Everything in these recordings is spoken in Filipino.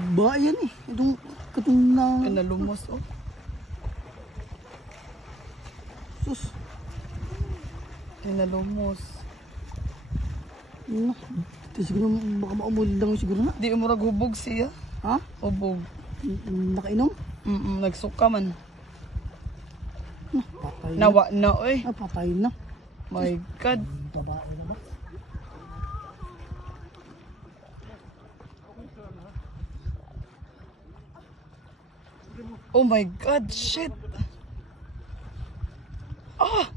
Ba yan eh. Itong katong na... Ay, nalumos, oh. Sus. Ay, nalumos. Ano? Ito siguro baka maumulid lang siguro na. Di umurag hubog siya. Ha? Hubog. Nakainom? Nagsuka man. Patay na. Nawa na, oy. Patay na. My God. Babae na ba? Oh my God, shit. Ah!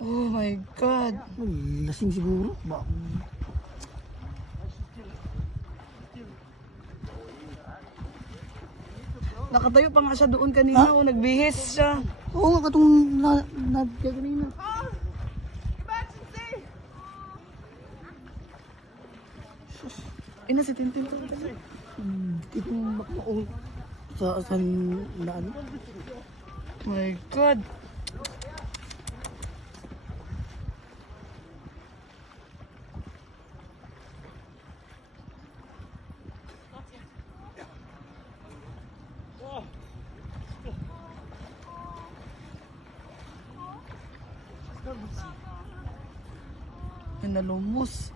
Oh my God. Lasing siguro. Ba? Nakatayo pa nga siya doon kanina, oh, nagbihis siya. Oo nga katong na kanina. Ina si Tintin to. Itong bakbaong sa na ano? My God. Ay, nalumos.